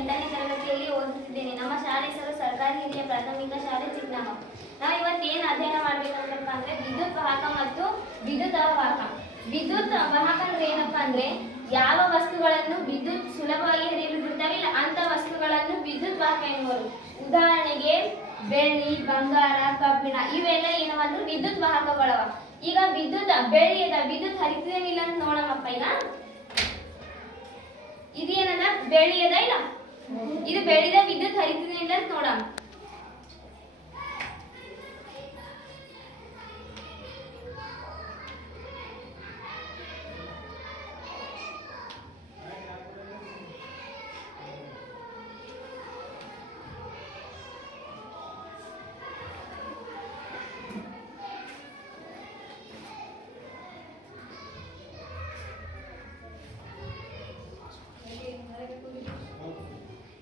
8ನೇ ತರಗತಿಯಲ್ಲಿ ಓದುತ್ತಿದ್ದೇನೆ. ನಮ್ಮ ಶಾಲೆ ಹೆಸರು ಸರ್ಕಾರಿ ಹಿರಿಯ ಪ್ರಾಥಮಿಕ ಶಾಲೆ ಚಿಕ್ಕನಾಮ. ನಾವು ಇವತ್ತೇನು ಅಧ್ಯಯನ ಮಾಡಬೇಕಂತಪ್ಪ ಅಂದ್ರೆ ವಿದ್ಯುತ್ ವಾಹಕ ಮತ್ತು ವಿದ್ಯುತ್ ಅವಾಹಕ. ವಿದ್ಯುತ್ ವಾಹಕ ಅಂದ್ರೆ ಏನಪ್ಪ ಅಂದ್ರೆ ಯಾವ ವಸ್ತುಗಳನ್ನು ವಿದ್ಯುತ್ ಸುಲಭವಾಗಿ ಹರಿಯಲು ಬಿಡ್ತಾವಿಲ್ಲ ಅಂತ ವಸ್ತುಗಳನ್ನು ವಿದ್ಯುತ್ ವಾಹಕ ಎನ್ನುವರು. ಉದಾಹರಣೆಗೆ ಬೆಳ್ಳಿ, ಬಂಗಾರ, ಕಬ್ಬಿಣ ಇವೆಲ್ಲ ಏನವ ಅಂದ್ರೆ ವಿದ್ಯುತ್ ವಾಹಕಗಳವ. ಈಗ ಬೆಳ್ಳಿ ಅದ ವಿದ್ಯುತ್ ಹರಿತಿದೇನಿಲ್ಲ ಅಂತ ನೋಡಮ್ಮಪ್ಪ. ಈಗ ಇದೇನದ ಬೆಳ್ಳಿ ಅದ ಇಲ್ಲ, ಇದು ಬೆಳ್ಳಿದ ವಿದ್ಯುತ್ ಹರಿತಿದೇನಿಲ್ಲ ಅಂತ ನೋಡಮ್ಮ.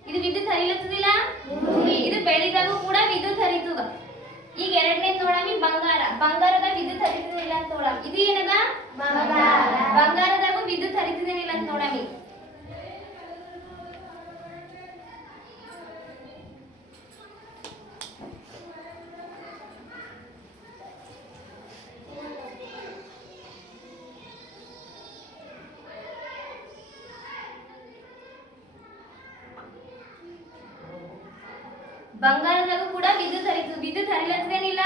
ಇದು ವಿದ್ಯುತ್ ಹರಿಲತ್ತದಿಲ್ಲ, ಇದು ಬೆಳ್ಳಿದಾಗೂ ಕೂಡ ವಿದ್ಯುತ್ ಹರಿತದ. ಈಗ ಎರಡನೇ ನೋಡಮಿ ಬಂಗಾರದ ವಿದ್ಯುತ್ ಹರಿತದಿಲ್ಲ ಅಂತ ನೋಡಮ್. ಇದು ಏನದ ಬಂಗಾರದಾಗೂ ವಿದ್ಯುತ್ ಹರಿತದೇನಿಲ್ಲ ಅಂತ ನೋಡಮಿ. ಬಂಗಾರದಾಗೂ ಕೂಡ ವಿದ್ಯುತ್ ಹರಿಲತ್ತದೇನಿಲ್ಲ,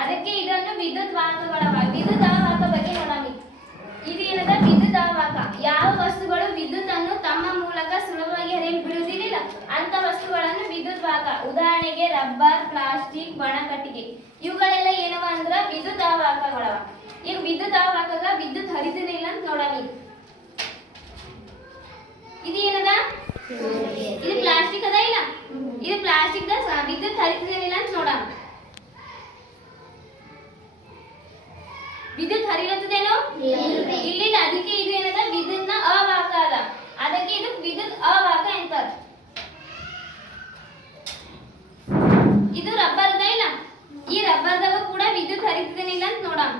ಅದಕ್ಕೆ ಇದನ್ನು ವಿದ್ಯುತ್ ವಾಹಕಗಳವ. ವಿದ್ಯುತ್ ಅವಾಹಕ ಬಗ್ಗೆ ನೋಡಮಿ. ಇದು ಏನದ ವಿದ್ಯುತ್ ಅವಾಹಕ. ಯಾವ ವಸ್ತುಗಳು ವಿದ್ಯುತ್ ಅನ್ನು ತಮ್ಮ ಮೂಲಕ ಸುಲಭವಾಗಿ ಹರಿಯಲು ಬಿಡುವುದಿಲ್ಲ ಅಂತ ವಸ್ತುಗಳನ್ನು ವಿದ್ಯುತ್ ವಾಹಕ. ಉದಾಹರಣೆಗೆ ರಬ್ಬರ್, ಪ್ಲಾಸ್ಟಿಕ್, ಬಣ ಕಟ್ಟಿಗೆ ಇವುಗಳೆಲ್ಲ ಏನವ ಅಂದ್ರ ವಿದ್ಯುತ್ ಅವಾಹಕಗಳವ. ಈಗ ವಿದ್ಯುತ್ ಅವಾಹಕ ವಿದ್ಯುತ್ ಹರಿತದಿಲ್ಲ ಅಂತ ನೋಡಮಿ. ಇದು ಏನದ, ಇದು ಪ್ಲಾಸ್ಟಿಕ್ ಅದ ಇಲ್ಲ, ಇದು ಪ್ಲಾಸ್ಟಿಕ್ ದ ವಿದ್ಯುತ್ ಹರಿತದೇನಿಲ್ಲ ಅಂತ ನೋಡೋಣ. ವಿದ್ಯುತ್ ಹರಿಲತ್ತದೇನೋ ಇಲ್ಲ, ಅದಕ್ಕೆ ಇದು ಏನದ ವಿದ್ಯುತ್ ನ ಅವಾಹಕ ಅದ, ಅದಕ್ಕೆ ಇದು ವಿದ್ಯುತ್ ಅವಾಹಕ ಅಂತಾರ. ಇದು ರಬ್ಬರ್ ಅದ ಇಲ್ಲ, ಈ ರಬ್ಬರ್ದಾಗ ಕೂಡ ವಿದ್ಯುತ್ ಹರಿತದೇನಿಲ್ಲ ಅಂತ ನೋಡೋಣ.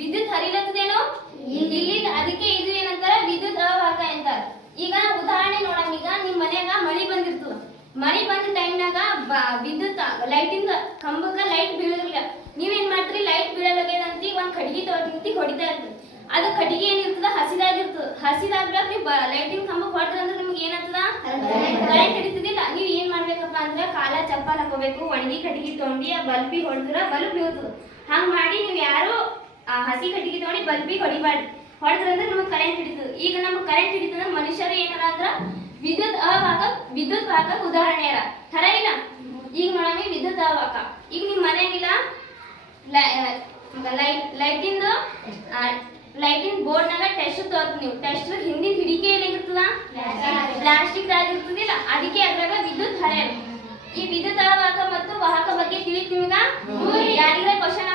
ವಿದ್ಯುತ್ ಹರಿಲತ್ತದೇನೋ ಇಲ್ಲ, ಅದಕ್ಕೆ ಇದು ಏನಂತಾರ ವಿದ್ಯುತ್ ಅವಾಹಕ ಅಂತಾರ. ಈಗ ಉದಾಹರಣೆ ನೋಡಮ್. ಈಗ ನಿಮ್ ಮನ್ಯಾಗ ಮಳಿ ಬಂದಿರ್ತದ, ಮಳಿ ಬಂದ ಟೈಮ್ನಾಗ ವಿದ್ಯುತ್ ಲೈಟಿಂದ ಕಂಬಕ್ಕ ಲೈಟ್ ಬೀಳೋದಿಲ್ಲ. ನೀವೇನ್ ಮಾಡ್ತೀರಿ, ಲೈಟ್ ಬೀಳಲಾಗ್ಯದಂತ ಈಗ ಒಂದ್ ಕಟ್ಟಿಗೆ ತಗೊಂಡು ಹೊಡಿತಾ ಇರ್ತದೆ. ಅದು ಕಟ್ಟಿಗೆ ಏನಿರ್ತದ ಹಸಿದಾಗ್ಲಾಗ ನೀವು ಲೈಟಿಂಗ್ ಕಂಬಕ್ಕೆ ಹೊಡೆದ್ರೆ ಅಂದ್ರೆ ನಿಮ್ಗೆ ಏನಾಗ್ತದ, ಕರೆಂಟ್ ಹಿಡಿತದಿಲ್ಲ. ನೀವ್ ಏನ್ ಮಾಡ್ಬೇಕಪ್ಪ ಅಂದ್ರೆ ಕಾಲ ಚಪ್ಪಲ್ ಹಾಕೋಬೇಕು, ಒಣಗಿ ಕಟ್ಟಿಗೆ ತಗೊಂಡು ಆ ಬಲ್ಬಿ ಹೊಡೆದ್ರ ಬಲ್ಬ್ ಬೀಳ್ತದ. ಹಂಗ್ ಮಾಡಿ ನೀವು ಯಾರು ಹಸಿ ಕಟ್ಟಿಗೆ ತಗೊಂಡು ಬಲ್ಬಿ ಹೊಡಿಬಾರ್ದು. ಹೊಡೆದ್ರಂದ್ರೆ ನಮಗೆ ಕರೆಂಟ್ ಹಿಡಿತದೆ. ಈಗ ನಮ್ಗೆ ಕರೆಂಟ್ ಹಿಡಿತಂದ್ರೆ ಮನುಷ್ಯರು ಏನಾರ ಅಂದ್ರ ವಿದ್ಯುತ್ ವಾಹಕ ಉದಾಹರಣೆ ಅರ ಥರ ಇಲ್ಲ. ಈಗ ನೋಡಮಿ ವಿದ್ಯುತ್ ಅವಾಹಕ. ಈಗ ನಿಮ್ ಮನೆಯಾಗಿಲ್ಲ ಲೈಟಿನ್ ಬೋರ್ಡ್ನಾಗ ಟೆಸ್ಟ್ ತೋರ್ತ. ನೀವು ಟೆಸ್ಟ್ ಹಿಂದಿನ ಹಿಡಿಕೆ ಏನಾಗಿರ್ತದ, ಪ್ಲಾಸ್ಟಿಕ್ ಆಗಿರ್ತದಿಲ್ಲ, ಅದಕ್ಕೆ ಅದ್ರಾಗ ವಿದ್ಯುತ್ ಹರಿಯಲ್ಲ. ಈ ವಿದ್ಯುತ್ ಅವಾಹಕ ಮತ್ತು ವಾಹಕ ಬಗ್ಗೆ ತಿಳಿತ್ ನಿಮ್ಗ. ಯಾರಿಗಾರ ಕ್ವಶನ್